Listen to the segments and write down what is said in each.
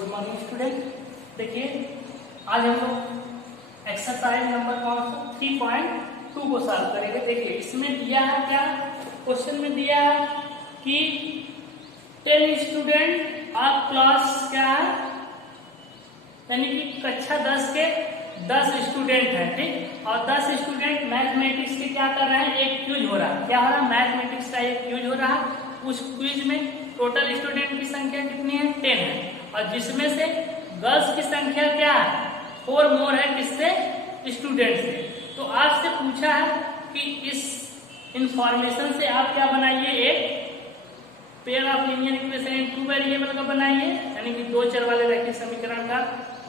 Good morning student. देखिए आज हम लोग एक्सरसाइज नंबर 3.2 को सॉल्व करेंगे। देखिए इसमें दिया है क्या, क्वेश्चन में दिया है कि 10 स्टूडेंट ऑफ क्लास क्या है, यानी कि कक्षा 10 के 10 स्टूडेंट हैं, ठीक। और 10 स्टूडेंट मैथमेटिक्स के क्या कर रहे हैं, एक क्विज हो रहा है। क्या हो रहा है, मैथमेटिक्स का एक क्विज हो रहा है। उस क्विज में टोटल स्टूडेंट की संख्या कितनी है, 10 है, और जिसमें से गर्ल्स की संख्या क्या है, 4 मोर है, किससे, स्टूडेंट से। तो आपसे पूछा है कि इस इंफॉर्मेशन से आप क्या बनाइए, एक pair of linear equation 2 variable का बनाइए, यानी कि 2 चर वाले रैखिक समीकरण का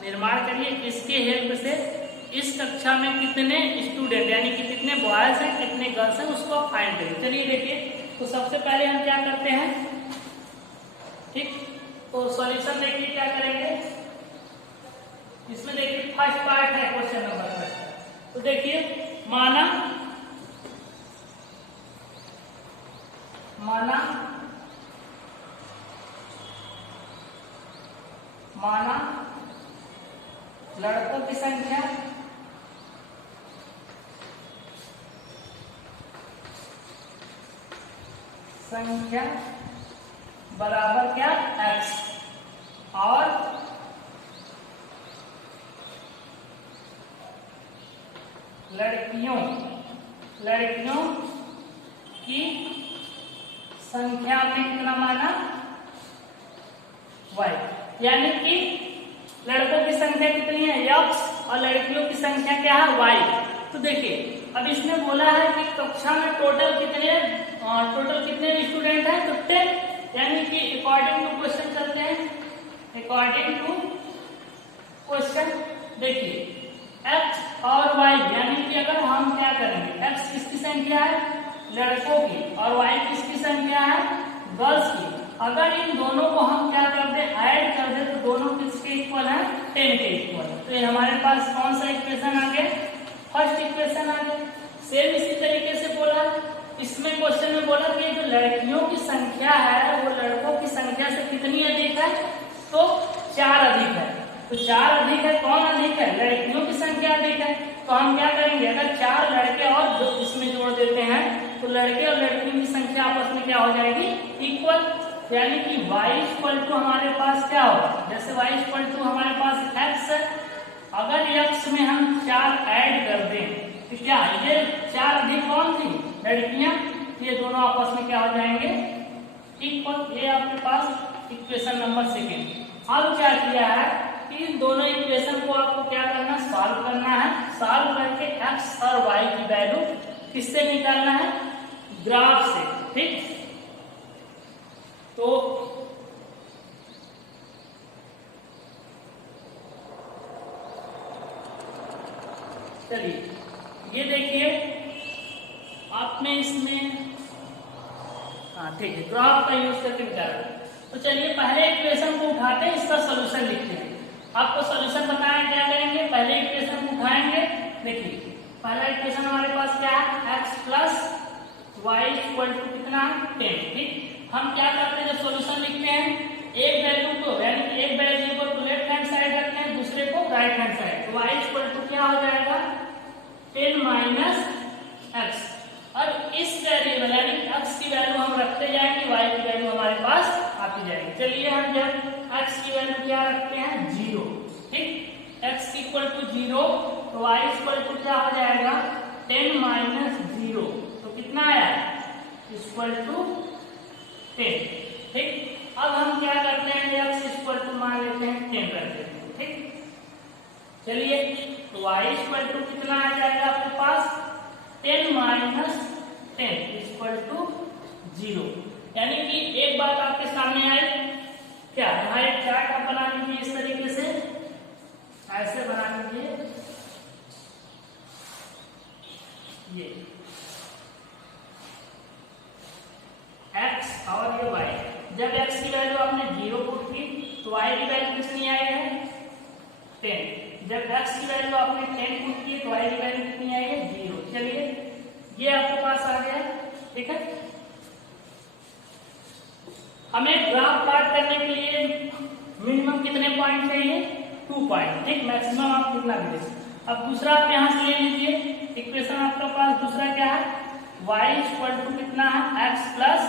निर्माण करिए। इसके हेल्प से इस कक्षा में कितने स्टूडेंट यानी कि कितने बॉयज हैं, कितने गर्ल्स हैं, उसको आप फाइंड करिए। चलिए देखिए, तो सबसे पहले हम क्या करते हैं, ठीक। तो सॉल्यूशन देखिए क्या करेंगे। इसमें देखिए फर्स्ट पार्ट है क्वेश्चन नंबर फर्स्ट। तो देखिए माना लड़कों की संख्या बराबर क्या, x, और लड़कियों की संख्या में कितना माना, y, यानी कि लड़कों की संख्या कितनी है, x, और लड़कियों की संख्या क्या है, y। तो देखिए अब इसने बोला है कि कक्षा में टोटल कितने स्टूडेंट हैं, तो 10, यानी कि अकॉर्डिंग टू क्वेश्चन चलते हैं। अकॉर्डिंग टू क्वेश्चन देखिए x और y, यानी कि अगर हम क्या करेंगे, x किसकी संख्या है, लड़कों की, और y किसकी संख्या है, गर्ल्स की। अगर इन दोनों को हम क्या कर दे, ऐड कर दे, तो दोनों किसके इक्वल है, 10 के इक्वल है। तो ये हमारे पास कौन सा इक्वेशन आ गया, फर्स्ट इक्वेशन आ गया। सेम इसी तरीके से बोला, इसमें क्वेश्चन में बोला कि जो लड़कियों की संख्या है वो लड़कों की संख्या से कितनी अधिक है, तो 4 अधिक है। तो 4 अधिक है, कौन अधिक है, लड़कियों की संख्या अधिक है। तो हम क्या करेंगे, अगर 4 लड़के और जो इसमें जोड़ देते हैं, तो लड़के और लड़कियों की संख्या आपस में क्या हो जाएगी, इक्वल। यानी कि y इक्वल टू हमारे पास क्या होगा, जैसे y इक्वल टू हमारे पास x है, अगर x में हम 4 ऐड कर दें, तो क्या ये 4 अधिक कौन थी, लड़कियां, ये दोनों आपस में क्या हो जाएंगे, इक्वल। ये आपके पास इक्वेशन नंबर 2। अब क्या किया है कि इन दोनों इक्वेशन को आपको क्या करना, सॉल्व करना है। सॉल्व करके x और y की वैल्यू किससे निकालना है, ग्राफ से, ठीक। तो चलिए ये देखिए आपने इसमें, हाँ ठीक है, ग्राफ का यूज करके निकाला। तो चलिए पहले इक्वेशन को उठाते हैं, इसका सॉल्यूशन लिखते हैं। आपको सॉल्यूशन बताएं, क्या करेंगे, पहले इक्वेशन को उठाएंगे। देखिए पहला इक्वेशन हमारे पास क्या है, x plus y equal to कितना, 10, ठीक। हम क्या करते हैं, जब सॉल्यूशन लिखते हैं, एक वैल्यू को यानी कि एक वेरिएबल को लेफ्ट हैंड साइड रखते हैं, दूसरे को राइट हैंड साइड। तो y इक्वल टू क्या हो जाएगा, 10 माइनस x, और इस वेरिएबल यानी x की वैल्यू हम रखते जाएंगे, y की वैल्यू हमारे पास आती जाएगी। चलिए हम जब x की वैल्यू क्या रखते हैं, 0, ठीक। x इक्वल टू 0, तो y इक्वल टू क्या हो जाएगा, 10 माइनस 0, तो कितना आया, इक्वल टू 10, ठीक। अब हम क्या करते हैं, x इक्वल टू मान लेते हैं 10 रख देते हैं, ठीक। चलिए तो y इक्वल टू कितना आ जाएगा आपके पास, 10 माइनस 10 इक्वल टू 0। यानी कि एक बात आपके सामने आई, क्या हमारे चार्ट आप बना लीजिए इस तरीके से, ऐसे बना लीजिए, ये x और ये y। जब x की वैल्यू आपने 0 पुट की, तो y की वैल्यू कितनी आई है, 10। जब x की वैल्यू आपने 10 पुट की, तो y की वैल्यू कितनी आई है, 0। चलिए ये आपके पास आ गया, ठीक है। हमें ग्राफ प्लॉट करने के लिए मिनिमम कितने पॉइंट चाहिए, 2 पॉइंट, ठीक। मैक्सिमम आप कितना मिले। अब दूसरा आप यहाँ से ले लीजिए, इक्वेशन आपका पास दूसरा क्या है, y इक्वल टू कितना है, x प्लस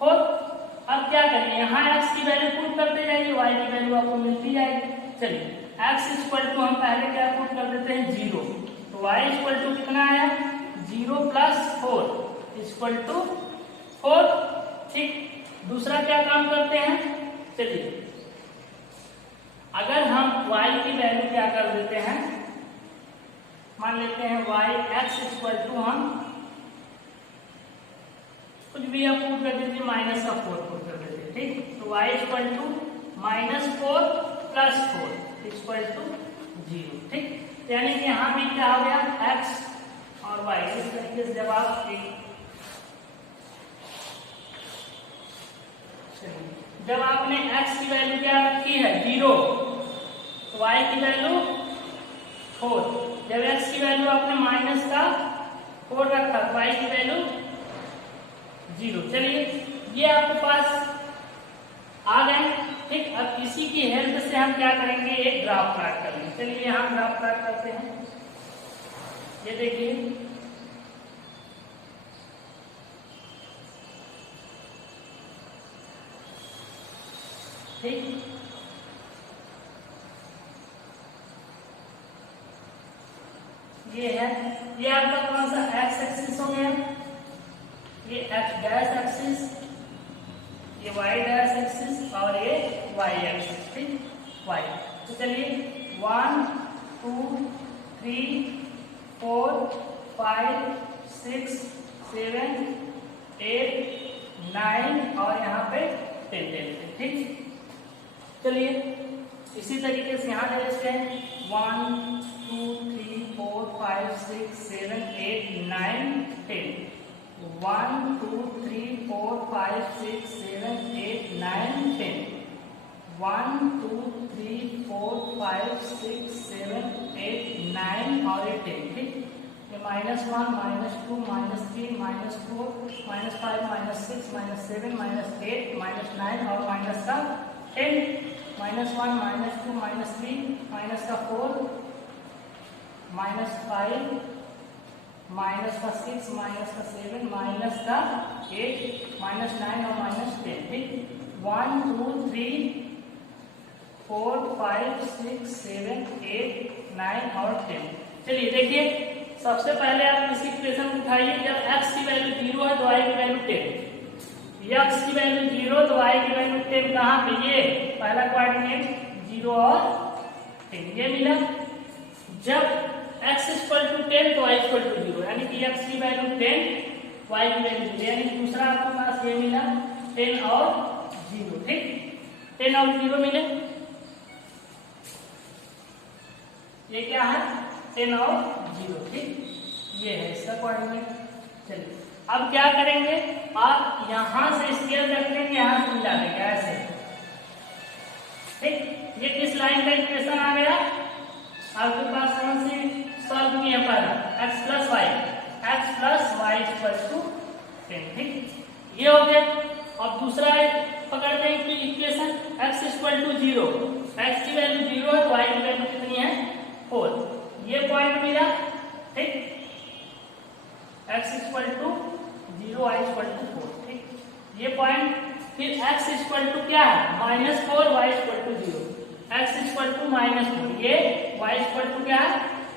4। अब क्या करेंगे, यहाँ x की वैल्यू पुट करते जाइए, y की वैल्यू आपको मिलती जाएगी। चलिए x इक्वल टू हम पहले क्या पुट कर देते हैं, 0, तो y इक्वल टू कितना आया, 0 प्लस 4 इक्वल टू 4, ठीक। दूसरा क्या काम करते हैं, चलिए अगर हम y की वैल्यू क्या कर देते हैं, मान लेते हैं y x इक्वल टू हम कुछ भी आप पुट कर दीजिए, माइनस का 4 पुट कर दीजिए, ठीक। तो y equal to -4 plus 4 equal to 0, ठीक। यानी कि यहाँ भी क्या हो गया, x और y इस तरीके से जब आप जब आपने x की वैल्यू क्या रखी है, 0, तो y की वैल्यू 4, जब x की वैल्यू आपने माइनस का 4 रखा तो y की वैल्यू 0। चलिए ये आपके पास आ गए, ठीक। अब इसी की हेल्प से हम क्या करेंगे, एक ग्राफ प्लॉट करेंगे। चलिए यहाँ ग्राफ प्लॉट करते हैं, ये देखिए, ठीक। ये है, ये आपका कौन सा x एक्सिस हो गया, ये x डैश एक्सिस, ये y डैश एक्सिस और ये y एक्सिस, ठीक, y। तो चलिए 1 2 3 4 5 6 7 8 9 और यहाँ पे 10 10, ठीक। चलिए इसी तरीके से यहाँ ले लेते हैं 1 2 3 4 5 6 7 8 9 10, 1 2 3 4 5 6 7 8 9 10, 1 2 3 4 5 6 7 8 9 और ये 10, ठीक। ये -1 -2 -3 -4 -5 -6 -7 -8 -9 और माइनस का 10, -1 -2 -3 माइनस का 4 -5 माइनस का 6 माइनस का 7 माइनस का 8 -9 और -10, ठीक। 1 2 3 4 5 6 7 8 9 और 10। चलिए देखिए, सबसे पहले आप इस इक्वेशन को उठाइए, जब x की वैल्यू 0 है तो y की वैल्यू 10, x की वैल्यू 0 तो y की वैल्यू 10 कहाँ पे, ये पहला कोऑर्डिनेट 0 और 10 ये मिला। जब x इक्वल टू 10 तो y इक्वल टू 0, यानी कि x की वैल्यू 10 y की वैल्यू 0, यानी दूसरा आपके पास ये मिला 10 और 0, ठीक। 10 और 0 मिले, ये क्या है 10 और 0, ठीक। ये है इसका कोऑर्डिनेट। चलिए अब क्या करेंगे, आप यहां से स्केल रख लेंगे, यहां से मिला देंगे ऐसे, ठीक। ये किस लाइन का इक्वेशन आ गया, आपके पास कौन सी सॉल्व किया, पहला x plus y equal to 10, ठीक। ये हो गया। अब दूसरा पकड़ते हैं कि equation x equal to 0, x की वैल्यू 0 है तो y की वैल्यू कितनी है 4, ये पॉइंट मिला, ठीक। x equal to 0 y equal to 4, ठीक, ये पॉइंट। फिर x इक्वल टू क्या है -4 y equal to 0, x equal to -4, ये y इक्वल टू क्या है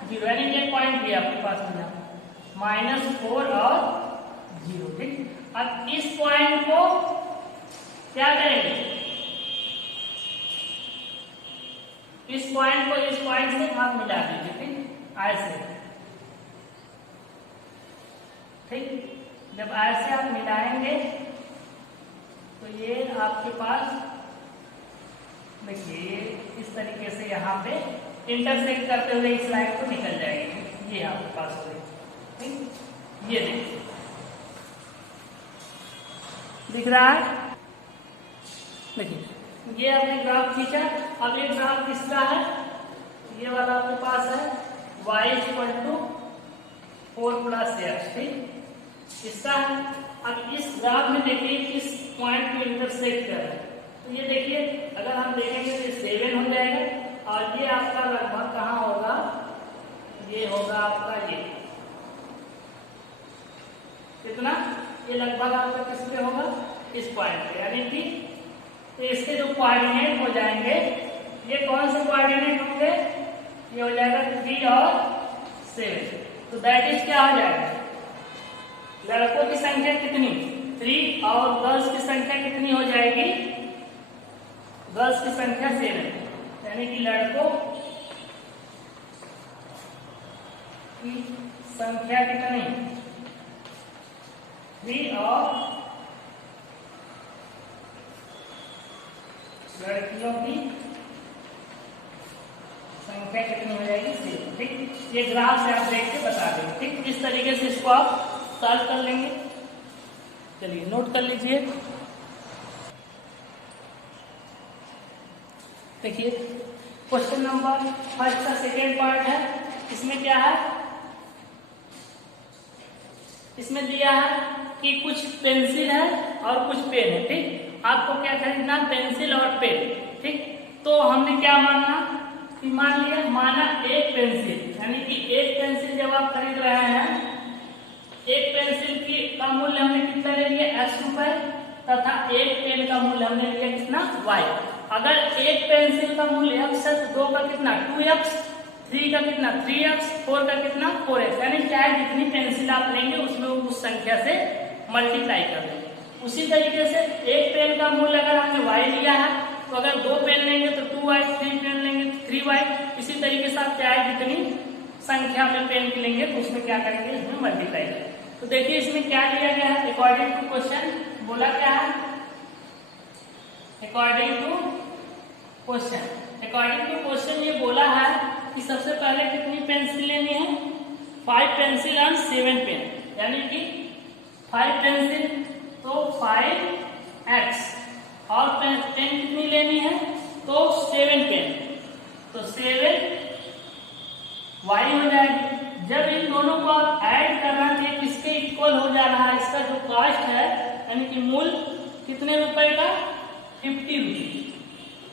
0, यानी ये पॉइंट भी आपके पास मिला -4 और 0, ठीक। अब इस पॉइंट को क्या करेंगे, इस पॉइंट को इस पॉइंट से आप मिला दीजिए, ठीक, ऐसे, ठीक। जब ऐसे आप मिलाएंगे तो ये आपके पास देखिए इस तरीके से यहाँ पे इंटरसेक्ट करते हुए इस लाइन को निकल जाएगी, ये आपके पास हो गई, ठीक। ये देखिए दिख रहा है, देखिए ये आपने ग्राफ खींचा। अब ये ग्राफ किसका है, ये वाला आपके पास है y equal to 4 plus x, ठीक, इसका है। अब इस ग्राफ में देखिए किस पॉइंट को इंटरसेक्ट कर रहा है, तो तो ये देखिए अगर हम देखेंगे तो 7 हो जाएगा और ये आपका लगभग कहाँ होगा, ये होगा आपका ये कितना, ये लगभग आपका किस पे होगा, इस पॉइंट पे, यानी कि तो इसके जो कोऑर्डिनेट हो जाएंगे, ये कौन से कोऑर्डिनेट होंगे, ये हो जाएगा 3 और 7। तो दैट इज क्या हो जाएगा, लड़कों की संख्या कितनी 3 और गर्ल्स की संख्या कितनी हो जाएगी, गर्ल्स की संख्या 7, यानी कि लड़कों की संख्या कितनी 3 और लड़कियों की संख्या कितनी हो जाएगी 7। ठीक, ये ग्राफ से आप देख के बता देंगे। ठीक, इस तरीके से इसको आप सॉल्व कर लेंगे। चलिए नोट कर लीजिए। देखिए क्वेश्चन नंबर फर्स्ट का सेकेंड पार्ट है। इसमें क्या है, इसमें दिया है कि कुछ पेंसिल है और कुछ पेन है। ठीक, आपको क्या खरीदना, पेंसिल और पेन। ठीक, तो हमने क्या माना कि मान लिया, माना एक पेंसिल, यानी कि एक पेंसिल जब आप खरीद रहे हैं, एक पेंसिल की का मूल्य हमने कितना ले लिया, x रुपए, तथा एक पेन का मूल्य हमने लिया कितना, y। अगर एक पेंसिल का मूल्य x है तो 2 का कितना 2x, 3 का कितना 3x, 4 का कितना 4x, यानी चाहे जितनी पेंसिल आप लेंगे उसमें उस संख्या से मल्टीप्लाई कर देंगे। उसी तरीके से एक पेन का मूल्य अगर हमने y लिया है तो अगर 2 पेन लेंगे तो 2y, 3 पेन लेंगे तो 3y। इसी तरीके से आप चाहे जितनी संख्या में पेन की लेंगे तो उसमें क्या करेंगे, इसमें मल्टीप्लाई करेंगे। तो देखिए इसमें क्या दिया गया है, अकॉर्डिंग टू क्वेश्चन बोला क्या है, according to question, according to question ये बोला है कि सबसे पहले कितनी पेंसिल लेनी है, 5 पेंसिल एंड 7 पेन, यानी कि 5 पेंसिल तो 5x और पेन कितनी लेनी है तो 7 पेन, तो 7y हो जाएगी। जब इन दोनों को आप ऐड करना है किसके इक्वल हो जा रहा है, इसका जो कॉस्ट है यानी कि मूल्य कितने रुपए का, 50 रुपये,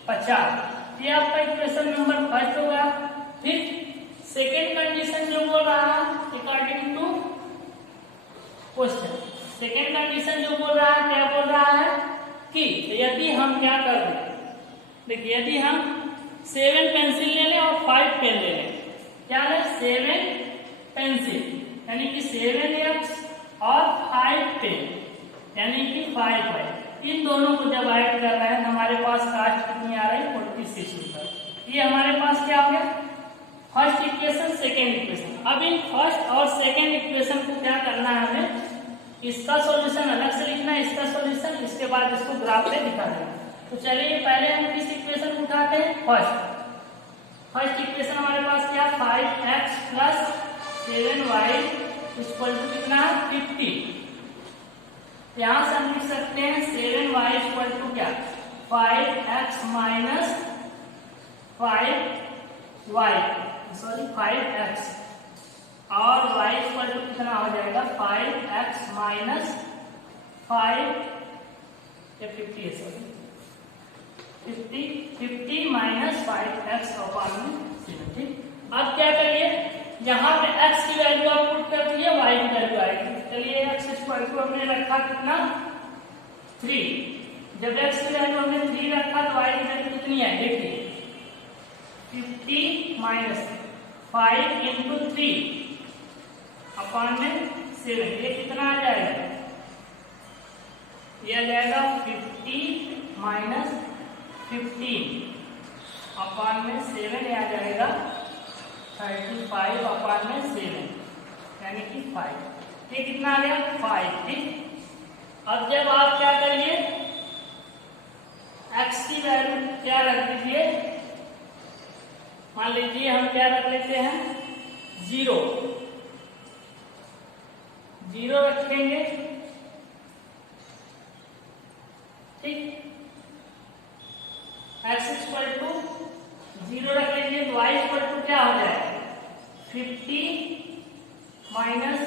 50। ये आपका इक्वेशन नंबर फर्स्ट होगा। फिर सेकेंड कंडीशन जो बोल रहा है according to question, second condition जो बोल रहा है क्या बोल रहा है कि यदि हम क्या कर दें, देखिए यदि हम 7 पेंसिल ले लें और 5 पेन ले लें, क्या है 7 पेंसिल यानी कि 7x और 5 पेन यानी कि 5y, इन दोनों को जब ऐड कर रहे हैं हमारे पास कास्ट कितनी आ रही है 46 रुपए। ये हमारे पास क्या हो गया, फर्स्ट इक्वेशन सेकेंड इक्वेशन। अब इन फर्स्ट और सेकेंड इक्वेशन को क्या करना है हमें, इसका सॉल्यूशन अलग से लिखना है, इसका सॉल्यूशन, इसके बाद इसको ग्राफ पे दिखा देना। तो चलिए पहले हम किस इक्वेशन को उठाते हैं, फर्स्ट इक्वेशन हमारे पास क्या, 5x plus 7y equal to कितना 50। यहां से हम लिख सकते हैं 7y इक्वल टू क्या, 5x माइनस 5x और y इक्वल टू कितना हो जाएगा 5x minus 50 minus 5x upon में 7। अब क्या करिए, यहाँ पे x की वैल्यू आप पुट कर दिए, y की वैल्यू आएगी। चलिए x इक्वल टू हमने रखा कितना 3, जब x की वैल्यू हमने 3 रखा तो y की वैल्यू कितनी है, देखिए 50 माइनस 5 इंटू 3 अपॉन में 7, ये कितना आ जाएगा, ये आ जाएगा 50 माइनस 15 अपॉन में 7, ये आ जाएगा 35 अपॉन में 7 यानी कि 5। ये कितना आ गया 5। ठीक, अब जब आप क्या करिए, x की वैल्यू क्या रख दीजिए, मान लीजिए हम क्या रख लेते हैं 0 रखेंगे। ठीक, x इक्वल टू 0 रखेंगे तो y इक्वल टू क्या हो जाएगा 50 माइनस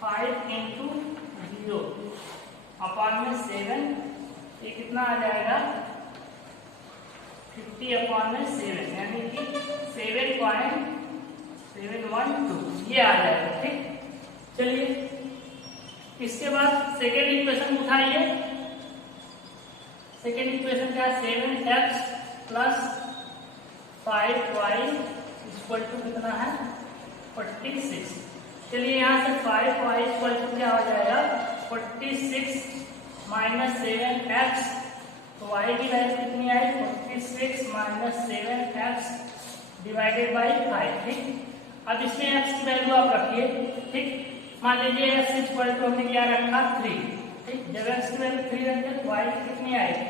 5 इंटू 0 अपॉन में 7 ये कितना आ जाएगा 50/7, यानी कि 7.712 ये आ जाएगा। ठीक, चलिए इसके बाद सेकेंड इक्वेशन उठाइए। सेकेंड इक्वेशन क्या है, 7x plus 5y equal to कितना है 46। चलिए यहाँ से 5y इक्वल टू क्या हो जाएगा 46 माइनस 7x, तो y की वैल्यू कितनी आई 46 माइनस 7x डिवाइडेड बाई 5। ठीक, अब इसमें x की वैल्यू आप रखिए। ठीक, मान लीजिए x इक्वल टू हमने क्या रखा 3। ठीक, जब x की वैल्यू 3 रखें तो y कितनी आएगी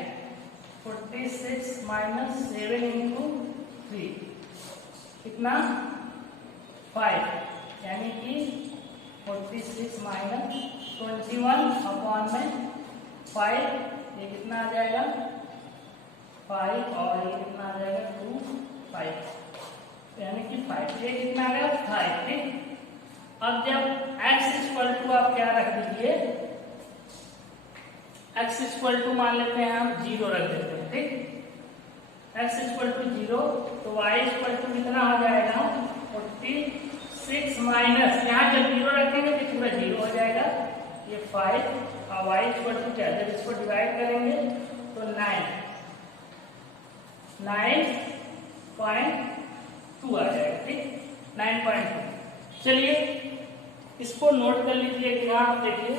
46 माइनस 7 इंटू 3 कितना 5, यानी कि 46 माइनस 21/5, ये कितना आ जाएगा 5 और ये कितना आ जाएगा 2 5, यानी कि 5, ये कितना आ गया 5। ठीक, अब जब x इक्वल टू आप क्या रख दीजिए, x इक्वल टू मान लेते हैं हम 0 रख देते हैं। ठीक, x इक्वल टू 0 तो y इक्वल टू कितना हो जाएगा 46 माइनस, यहाँ जब 0 रखेंगे तो पूरा 0 हो जाएगा, ये 5 और y इक्वल टू क्या, जब इसको डिवाइड करेंगे तो 9.2 आ जाएगा। ठीक, 9.2। चलिए इसको नोट कर लीजिए कि यहाँ देखिए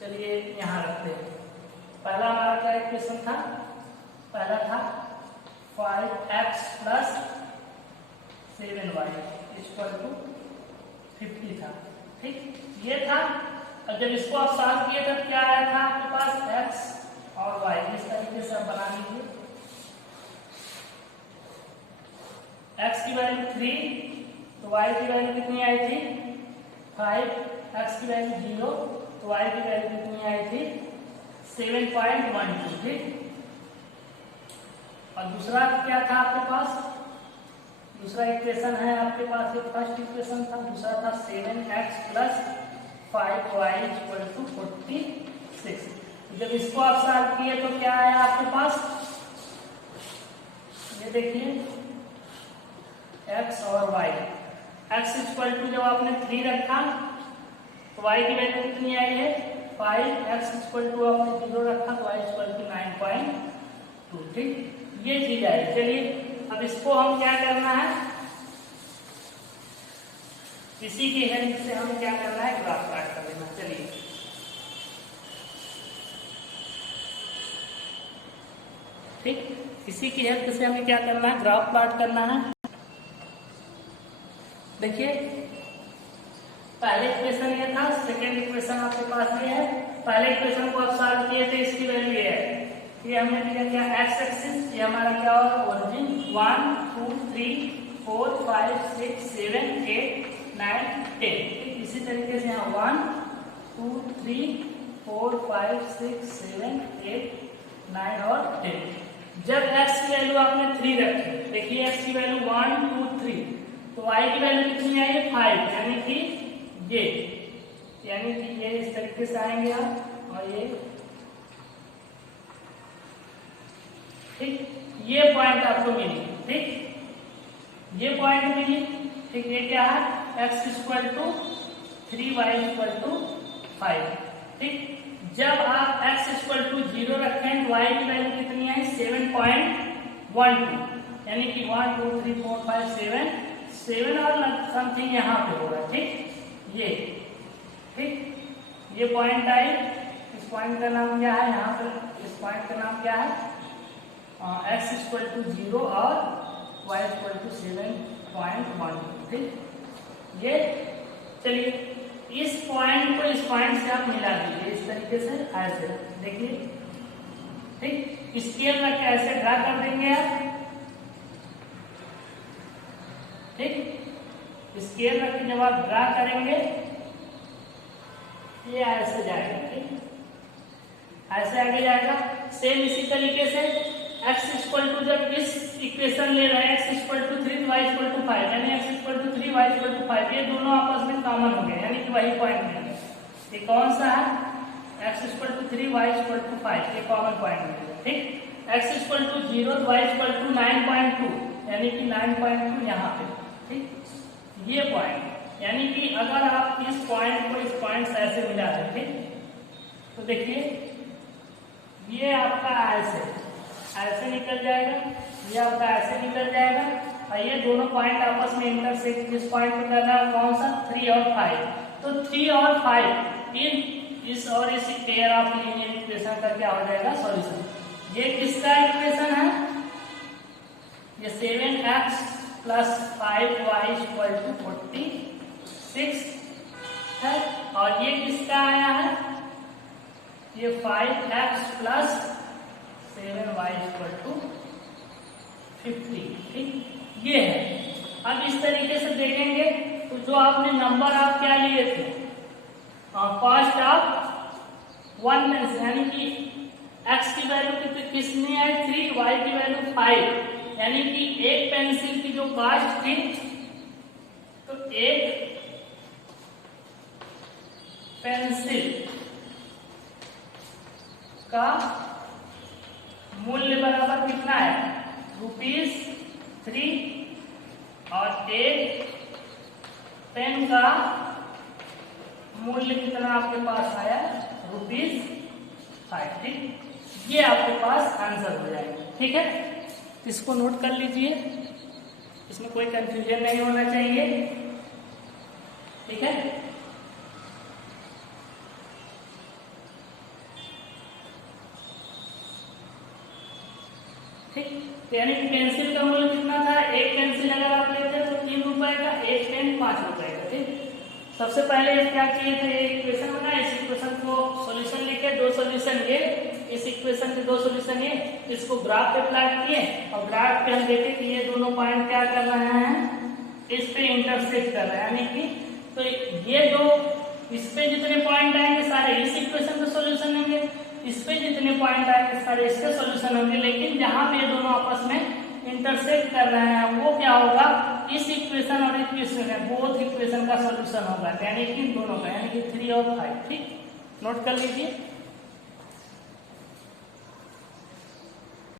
चलिए यहाँ रखते हैं। पहला हमारा क्या इक्वेशन था, पहला था 5x plus 7y equal to 50 था। ठीक, ये था, और जब इसको आप सॉल्व किए तब क्या आया था आपके पास x और y, इस तरीके से आप बना लीजिए। x की वैल्यू 3 तो y की वैल्यू कितनी आई थी 5, x की वैल्यू 0 तो y की वैल्यू कितनी आई थी 7.12। ठीक, और दूसरा क्या था आपके पास, दूसरा इक्वेशन है आपके पास, ये फर्स्ट इक्वेशन था, दूसरा था 7x plus 5y equal to 46। जब इसको आप सॉल्व किए तो क्या आया आपके पास, ये देखिए x और y, x इक्वल टू जब आपने 3 रखा तो y की वैल्यू कितनी आई है 5, x इक्वल टू आपने 0 रखा तो y इक्वल टू 9.2। ठीक, ये चीज आई। चलिए अब इसको हम क्या करना है, इसी की हेल्प से हमें क्या करना है ग्राफ प्लॉट कर देना। चलिए ठीक, इसी की हेल्प से हमें क्या करना है ग्राफ प्लॉट करना है। देखिए पहले इक्वेशन ये था, सेकेंड इक्वेशन आपके पास ये है। पहले इक्वेशन को आप सॉल्व किए थे, इसकी वैल्यू ये है, ये हमने लिया क्या एक्स एक्सिस, ये हमारा क्या होगा ओरिजिन 1 2 3 4 5 6 7 8 9 10। इसी तरीके से यहाँ 1 2 3 4 5 6 7 8 9 और 10। जब x की वैल्यू आपने 3 रखी, देखिए x की वैल्यू 1 2 3 तो y की वैल्यू कितनी आई है 5, यानी कि ये इस तरीके से आएंगे आप, और ये ठीक, ये पॉइंट आपको मिली। ठीक, ये पॉइंट मिली। ठीक, ये क्या है x equal to 3y equal to 5। ठीक, जब आप x इक्वल टू 0 रखें तो y की वैल्यू कितनी है 7.12, यानी कि 1 2 3 4 5 7 और समथिंग यहाँ पे होगा। ठीक, ये ठीक, ये पॉइंट आई, इस पॉइंट का नाम क्या है, यहाँ पर इस पॉइंट का नाम क्या है x इक्वल टू 0 और y इक्वल टू 7.1। ठीक, ये चलिए इस पॉइंट को इस पॉइंट से आप मिला दीजिए इस तरीके से, ऐसे देखिए। ठीक, स्केल रख के ऐसे ड्रा कर देंगे आप। ठीक, स्केल रख के जब आप ड्रा करेंगे ये ऐसे जाएगा। ठीक, ऐसे आगे जाएगा। सेम इसी तरीके से x इक्वल टू, जब इस इक्वेशन ले रहे हैं x equal to 3 y equal to 5 यानी x equal to 3 y equal to 5 ये दोनों आपस में कॉमन हो गए यानी कि वही पॉइंट मिलेगा। ये कौन सा है? x equal to 3 y equal to 5 ये कॉमन पॉइंट मिलेगा। ठीक, x equal to 0 y equal to 9.2 यानी कि 9.2 यहाँ पे। ठीक, ये पॉइंट यानी कि अगर आप इस पॉइंट को इस पॉइंट से ऐसे मिला रहे, ठीक, तो देखिए ये आपका ऐसे निकल जाएगा, ये आपका ऐसे निकल जाएगा और ये दोनों पॉइंट आपस में इंटरसेक्ट किस पॉइंट पे करना है? कौन सा? 3 और 5। तो 3 और 5 इस और इस पेयर ऑफ लीनियर इक्वेशन का क्या हो जाएगा? सॉल्यूशन। ये किसका इक्वेशन है? ये 7x plus 5y equal to 46 है। और ये किसका आया है? ये 5x plus 7y equal to 50। ठीक, ये है। अब इस तरीके से देखेंगे तो जो आपने नंबर आप क्या लिए थे? फर्स्ट आप 1 में यानी कि x की वैल्यू कितनी है? 3, y की वैल्यू 5 यानी कि एक पेंसिल की जो कॉस्ट थी तो एक पेंसिल का मूल्य बराबर कितना है? ₹3 और एक पेन का मूल्य कितना आपके पास आया? ₹5। ठीक, ये आपके पास आंसर हो जाएगा। ठीक है, इसको नोट कर लीजिए, इसमें कोई कंफ्यूजन नहीं होना चाहिए। ठीक है, ठीक, यानी पेंसिल का मूल्य कितना था? एक पेंसिल अगर आप लेते हैं तो 3 रुपए का, एक पेन 5 रुपए का। ठीक, सबसे पहले क्या किए थे? एक इक्वेशन बनाया, इस इक्वेशन को सॉल्यूशन लिखे, दो सॉल्यूशन ये, इस इक्वेशन के दो सॉल्यूशन ये, इसको ग्राफ पे प्लॉट किए और ग्राफ पे हम देखे कि ये दोनों पॉइंट क्या कर रहे हैं? इस पे इंटरसेक्ट कर रहे हैं यानी कि तो ये दो इस पे जितने पॉइंट आएंगे सारे इस इक्वेशन का सॉल्यूशन होंगे, इस पे जितने पॉइंट आएंगे सारे इसका सॉल्यूशन होंगे। लेकिन जहां पे ये दोनों आपस में इंटरसेक्ट कर रहे हैं वो क्या होगा? इस इक्वेशन और इक्वेशन है बोथ इक्वेशन का सॉल्यूशन होगा यानी कि दोनों का, यानी कि 3 और 5। ठीक, नोट कर लीजिए।